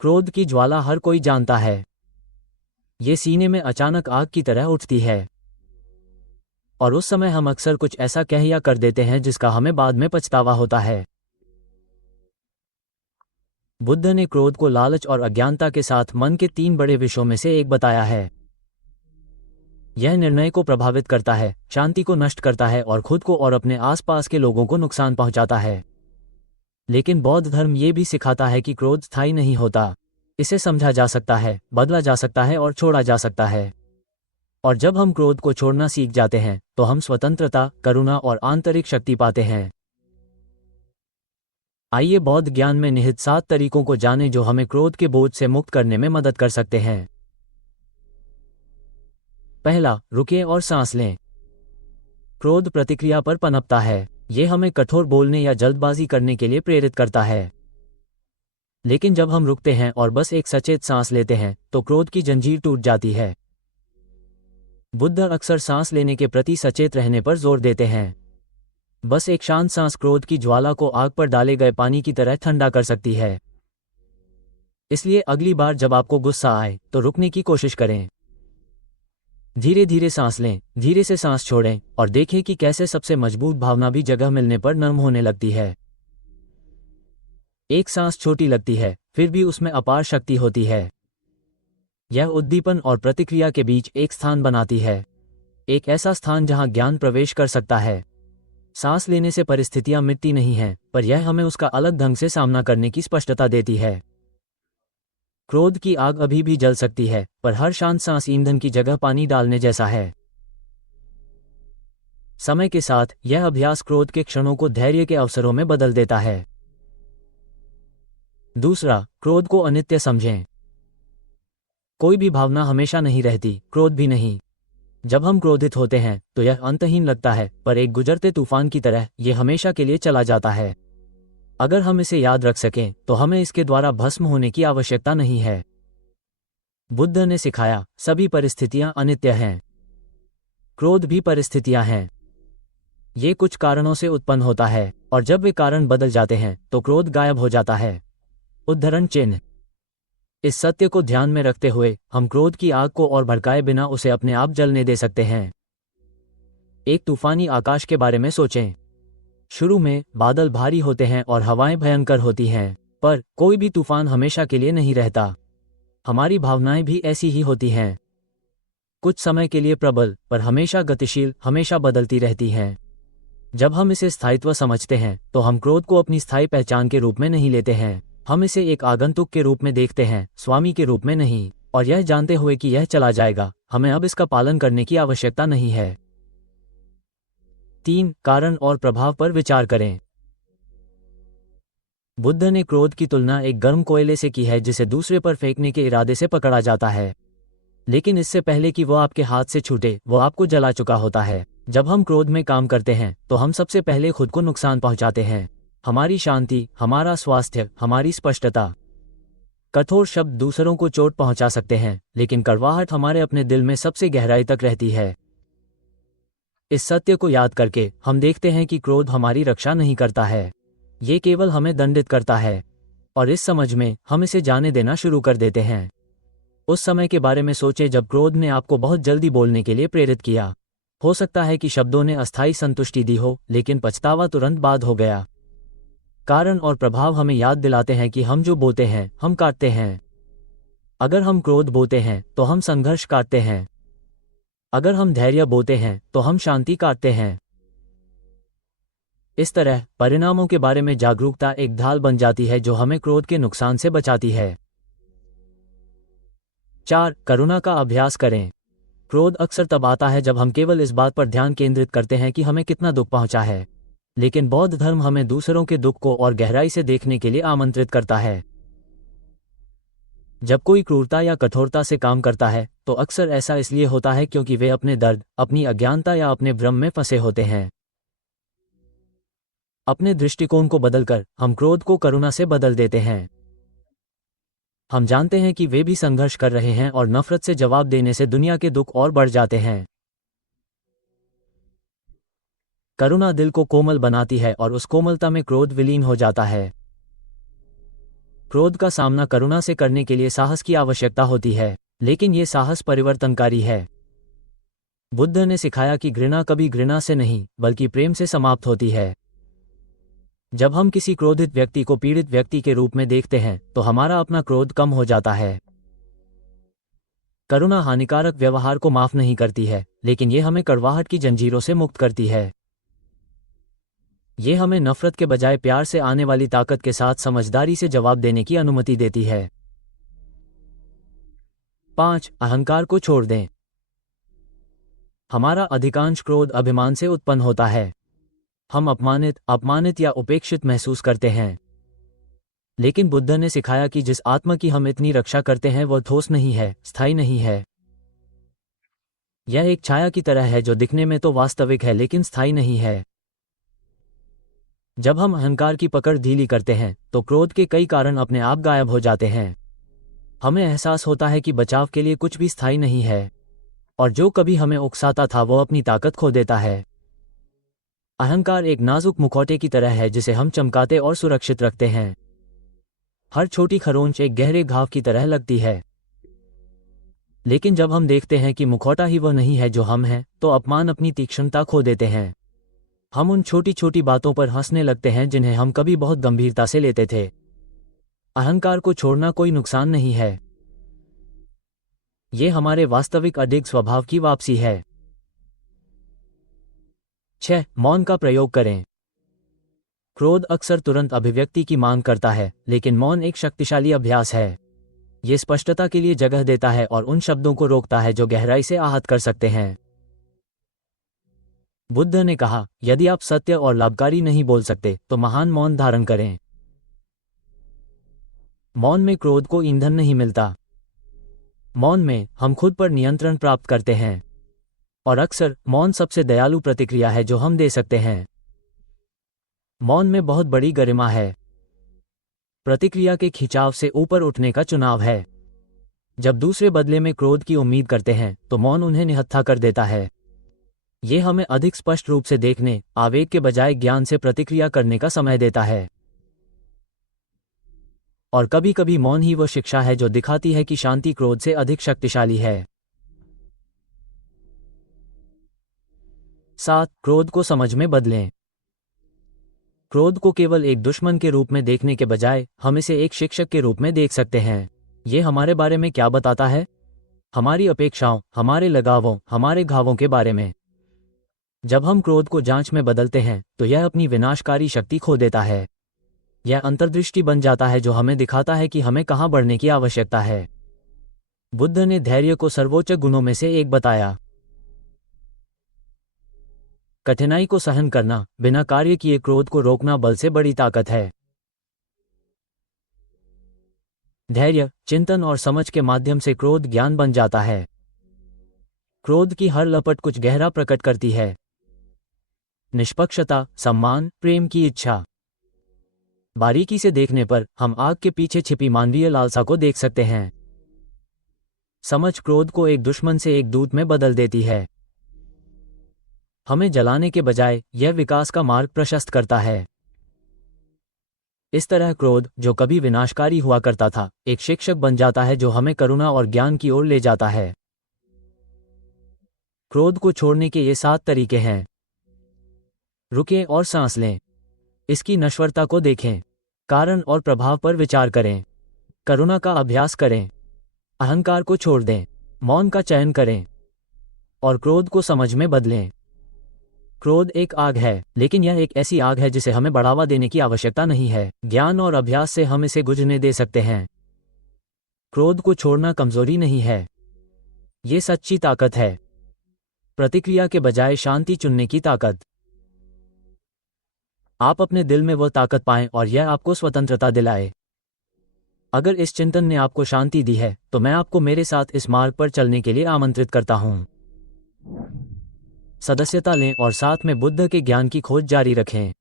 क्रोध की ज्वाला हर कोई जानता है। ये सीने में अचानक आग की तरह उठती है और उस समय हम अक्सर कुछ ऐसा कह या कर देते हैं जिसका हमें बाद में पछतावा होता है। बुद्ध ने क्रोध को लालच और अज्ञानता के साथ मन के 3 बड़े विषयों में से एक बताया है। यह निर्णय को प्रभावित करता है, शांति को नष्ट करता है और खुद को और अपने आसपास के लोगों को नुकसान पहुंचाता है। लेकिन बौद्ध धर्म ये भी सिखाता है कि क्रोध स्थायी नहीं होता। इसे समझा जा सकता है, बदला जा सकता है और छोड़ा जा सकता है। और जब हम क्रोध को छोड़ना सीख जाते हैं तो हम स्वतंत्रता, करुणा और आंतरिक शक्ति पाते हैं। आइए बौद्ध ज्ञान में निहित 7 तरीकों को जानें जो हमें क्रोध के बोझ से मुक्त करने में मदद कर सकते हैं। पहला, रुकें और सांस लें। क्रोध प्रतिक्रिया पर पनपता है। ये हमें कठोर बोलने या जल्दबाजी करने के लिए प्रेरित करता है। लेकिन जब हम रुकते हैं और बस एक सचेत सांस लेते हैं तो क्रोध की जंजीर टूट जाती है। बुद्ध अक्सर सांस लेने के प्रति सचेत रहने पर जोर देते हैं। बस एक शांत सांस क्रोध की ज्वाला को आग पर डाले गए पानी की तरह ठंडा कर सकती है। इसलिए अगली बार जब आपको गुस्सा आए तो रुकने की कोशिश करें। धीरे धीरे सांस लें, धीरे से सांस छोड़ें और देखें कि कैसे सबसे मजबूत भावना भी जगह मिलने पर नरम होने लगती है। एक सांस छोटी लगती है, फिर भी उसमें अपार शक्ति होती है। यह उद्दीपन और प्रतिक्रिया के बीच एक स्थान बनाती है, एक ऐसा स्थान जहां ज्ञान प्रवेश कर सकता है। सांस लेने से परिस्थितियां मिटती नहीं हैं, पर यह हमें उसका अलग ढंग से सामना करने की स्पष्टता देती है। क्रोध की आग अभी भी जल सकती है, पर हर शांत सांस ईंधन की जगह पानी डालने जैसा है। समय के साथ यह अभ्यास क्रोध के क्षणों को धैर्य के अवसरों में बदल देता है। दूसरा, क्रोध को अनित्य समझें। कोई भी भावना हमेशा नहीं रहती, क्रोध भी नहीं। जब हम क्रोधित होते हैं तो यह अंतहीन लगता है, पर एक गुजरते तूफान की तरह यह हमेशा के लिए चला जाता है। अगर हम इसे याद रख सकें तो हमें इसके द्वारा भस्म होने की आवश्यकता नहीं है। बुद्ध ने सिखाया, सभी परिस्थितियां अनित्य हैं। क्रोध भी परिस्थितियां हैं। ये कुछ कारणों से उत्पन्न होता है और जब वे कारण बदल जाते हैं तो क्रोध गायब हो जाता है। उद्धरण चिन्ह। इस सत्य को ध्यान में रखते हुए हम क्रोध की आग को और भड़काए बिना उसे अपने आप जलने दे सकते हैं। एक तूफानी आकाश के बारे में सोचें। शुरू में बादल भारी होते हैं और हवाएं भयंकर होती हैं, पर कोई भी तूफान हमेशा के लिए नहीं रहता। हमारी भावनाएं भी ऐसी ही होती हैं, कुछ समय के लिए प्रबल, पर हमेशा गतिशील, हमेशा बदलती रहती हैं। जब हम इसे स्थायित्व समझते हैं तो हम क्रोध को अपनी स्थायी पहचान के रूप में नहीं लेते हैं। हम इसे एक आगंतुक के रूप में देखते हैं, स्वामी के रूप में नहीं। और यह जानते हुए कि यह चला जाएगा, हमें अब इसका पालन करने की आवश्यकता नहीं है। 3, कारण और प्रभाव पर विचार करें। बुद्ध ने क्रोध की तुलना एक गर्म कोयले से की है जिसे दूसरे पर फेंकने के इरादे से पकड़ा जाता है। लेकिन इससे पहले कि वह आपके हाथ से छूटे, वो आपको जला चुका होता है। जब हम क्रोध में काम करते हैं तो हम सबसे पहले खुद को नुकसान पहुंचाते हैं। हमारी शांति, हमारा स्वास्थ्य, हमारी स्पष्टता। कठोर शब्द दूसरों को चोट पहुंचा सकते हैं, लेकिन कड़वाहट हमारे अपने दिल में सबसे गहराई तक रहती है। इस सत्य को याद करके हम देखते हैं कि क्रोध हमारी रक्षा नहीं करता है, ये केवल हमें दंडित करता है। और इस समझ में हम इसे जाने देना शुरू कर देते हैं। उस समय के बारे में सोचें जब क्रोध ने आपको बहुत जल्दी बोलने के लिए प्रेरित किया। हो सकता है कि शब्दों ने अस्थायी संतुष्टि दी हो, लेकिन पछतावा तुरंत बाद हो गया। कारण और प्रभाव हमें याद दिलाते हैं कि हम जो बोते हैं हम काटते हैं। अगर हम क्रोध बोते हैं तो हम संघर्ष काटते हैं। अगर हम धैर्य बोते हैं तो हम शांति काटते हैं। इस तरह परिणामों के बारे में जागरूकता एक ढाल बन जाती है जो हमें क्रोध के नुकसान से बचाती है। 4, करुणा का अभ्यास करें। क्रोध अक्सर तब आता है जब हम केवल इस बात पर ध्यान केंद्रित करते हैं कि हमें कितना दुख पहुंचा है। लेकिन बौद्ध धर्म हमें दूसरों के दुख को और गहराई से देखने के लिए आमंत्रित करता है। जब कोई क्रूरता या कठोरता से काम करता है तो अक्सर ऐसा इसलिए होता है क्योंकि वे अपने दर्द, अपनी अज्ञानता या अपने भ्रम में फंसे होते हैं। अपने दृष्टिकोण को बदलकर हम क्रोध को करुणा से बदल देते हैं। हम जानते हैं कि वे भी संघर्ष कर रहे हैं और नफरत से जवाब देने से दुनिया के दुख और बढ़ जाते हैं। करुणा दिल को कोमल बनाती है और उस कोमलता में क्रोध विलीन हो जाता है। क्रोध का सामना करुणा से करने के लिए साहस की आवश्यकता होती है, लेकिन ये साहस परिवर्तनकारी है। बुद्ध ने सिखाया कि घृणा कभी घृणा से नहीं बल्कि प्रेम से समाप्त होती है। जब हम किसी क्रोधित व्यक्ति को पीड़ित व्यक्ति के रूप में देखते हैं तो हमारा अपना क्रोध कम हो जाता है। करुणा हानिकारक व्यवहार को माफ नहीं करती है, लेकिन ये हमें कड़वाहट की जंजीरों से मुक्त करती है। ये हमें नफरत के बजाय प्यार से आने वाली ताकत के साथ समझदारी से जवाब देने की अनुमति देती है। 5. अहंकार को छोड़ दें। हमारा अधिकांश क्रोध अभिमान से उत्पन्न होता है। हम अपमानित या उपेक्षित महसूस करते हैं। लेकिन बुद्ध ने सिखाया कि जिस आत्मा की हम इतनी रक्षा करते हैं वह ठोस नहीं है, स्थायी नहीं है। यह एक छाया की तरह है जो दिखने में तो वास्तविक है लेकिन स्थायी नहीं है। जब हम अहंकार की पकड़ ढीली करते हैं तो क्रोध के कई कारण अपने आप गायब हो जाते हैं। हमें एहसास होता है कि बचाव के लिए कुछ भी स्थायी नहीं है, और जो कभी हमें उकसाता था वो अपनी ताकत खो देता है। अहंकार एक नाजुक मुखौटे की तरह है जिसे हम चमकाते और सुरक्षित रखते हैं। हर छोटी खरोंच एक गहरे घाव की तरह लगती है, लेकिन जब हम देखते हैं कि मुखौटा ही वह नहीं है जो हम हैं, तो अपमान अपनी तीक्ष्णता खो देते हैं। हम उन छोटी छोटी बातों पर हंसने लगते हैं जिन्हें हम कभी बहुत गंभीरता से लेते थे। अहंकार को छोड़ना कोई नुकसान नहीं है, ये हमारे वास्तविक अडिग स्वभाव की वापसी है। 6. मौन का प्रयोग करें। क्रोध अक्सर तुरंत अभिव्यक्ति की मांग करता है, लेकिन मौन एक शक्तिशाली अभ्यास है। ये स्पष्टता के लिए जगह देता है और उन शब्दों को रोकता है जो गहराई से आहत कर सकते हैं। बुद्ध ने कहा, यदि आप सत्य और लाभकारी नहीं बोल सकते तो महान मौन धारण करें। मौन में क्रोध को ईंधन नहीं मिलता। मौन में हम खुद पर नियंत्रण प्राप्त करते हैं, और अक्सर मौन सबसे दयालु प्रतिक्रिया है जो हम दे सकते हैं। मौन में बहुत बड़ी गरिमा है। प्रतिक्रिया के खिंचाव से ऊपर उठने का चुनाव है। जब दूसरे बदले में क्रोध की उम्मीद करते हैं तो मौन उन्हें निहत्था कर देता है। ये हमें अधिक स्पष्ट रूप से देखने, आवेग के बजाय ज्ञान से प्रतिक्रिया करने का समय देता है। और कभी कभी मौन ही वो शिक्षा है जो दिखाती है कि शांति क्रोध से अधिक शक्तिशाली है। 7. क्रोध को समझ में बदलें। क्रोध को केवल एक दुश्मन के रूप में देखने के बजाय हम इसे एक शिक्षक के रूप में देख सकते हैं। ये हमारे बारे में क्या बताता है? हमारी अपेक्षाओं, हमारे लगावों, हमारे घावों के बारे में। जब हम क्रोध को जांच में बदलते हैं तो यह अपनी विनाशकारी शक्ति खो देता है। यह अंतर्दृष्टि बन जाता है जो हमें दिखाता है कि हमें कहां बढ़ने की आवश्यकता है। बुद्ध ने धैर्य को सर्वोच्च गुणों में से एक बताया। कठिनाई को सहन करना, बिना कार्य किए क्रोध को रोकना बल से बड़ी ताकत है। धैर्य, चिंतन और समझ के माध्यम से क्रोध ज्ञान बन जाता है। क्रोध की हर लपट कुछ गहरा प्रकट करती है। निष्पक्षता, सम्मान, प्रेम की इच्छा। बारीकी से देखने पर हम आग के पीछे छिपी मानवीय लालसा को देख सकते हैं। समझ क्रोध को एक दुश्मन से एक दूत में बदल देती है। हमें जलाने के बजाय यह विकास का मार्ग प्रशस्त करता है। इस तरह क्रोध, जो कभी विनाशकारी हुआ करता था, एक शिक्षक बन जाता है जो हमें करुणा और ज्ञान की ओर ले जाता है। क्रोध को छोड़ने के ये 7 तरीके हैं। रुकें और सांस लें। इसकी नश्वरता को देखें। कारण और प्रभाव पर विचार करें। करुणा का अभ्यास करें। अहंकार को छोड़ दें। मौन का चयन करें। और क्रोध को समझ में बदलें। क्रोध एक आग है, लेकिन यह एक ऐसी आग है जिसे हमें बढ़ावा देने की आवश्यकता नहीं है। ज्ञान और अभ्यास से हम इसे बुझने दे सकते हैं। क्रोध को छोड़ना कमजोरी नहीं है, ये सच्ची ताकत है। प्रतिक्रिया के बजाय शांति चुनने की ताकत। आप अपने दिल में वह ताकत पाएं और यह आपको स्वतंत्रता दिलाए। अगर इस चिंतन ने आपको शांति दी है तो मैं आपको मेरे साथ इस मार्ग पर चलने के लिए आमंत्रित करता हूं। सदस्यता लें और साथ में बुद्ध के ज्ञान की खोज जारी रखें।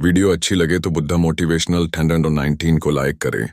वीडियो अच्छी लगे तो बुद्धा मोटिवेशनल 10 और 19 को लाइक करें।